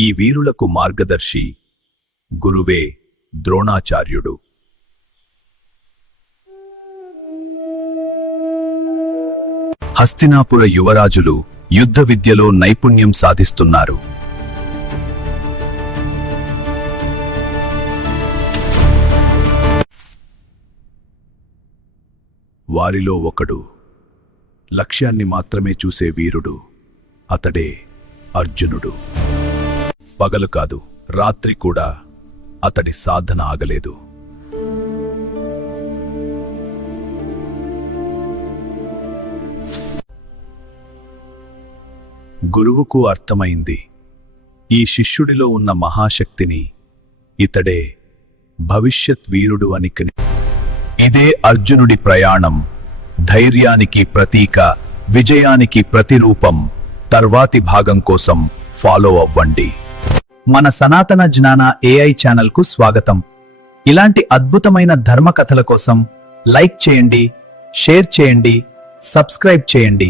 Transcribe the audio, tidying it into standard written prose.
ఈ వీరులకు మార్గదర్శి గురువే ద్రోణాచార్యుడు. హస్తినాపుర యువరాజులు యుద్ధ విద్యలో నైపుణ్యం సాధిస్తున్నారు. వారిలో ఒకడు లక్ష్యాన్ని మాత్రమే చూసే వీరుడు. అతడే అర్జునుడు. పగలు కాదు, రాత్రి కూడా అతడి సాధన ఆగలేదు. గురువుకు అర్థమైంది, ఈ శిష్యుడిలో ఉన్న మహాశక్తిని, ఇతడే భవిష్యత్ వీరుడు అని. ఇదే అర్జునుడి ప్రయాణం, ధైర్యానికి ప్రతీక, విజయానికి ప్రతిరూపం. తర్వాతి భాగం కోసం ఫాలో అవ్వండి. మన సనాతన జ్ఞాన AI ఛానల్కు స్వాగతం. ఇలాంటి అద్భుతమైన ధర్మ కథల కోసం లైక్ చేయండి, షేర్ చేయండి, సబ్స్క్రైబ్ చేయండి.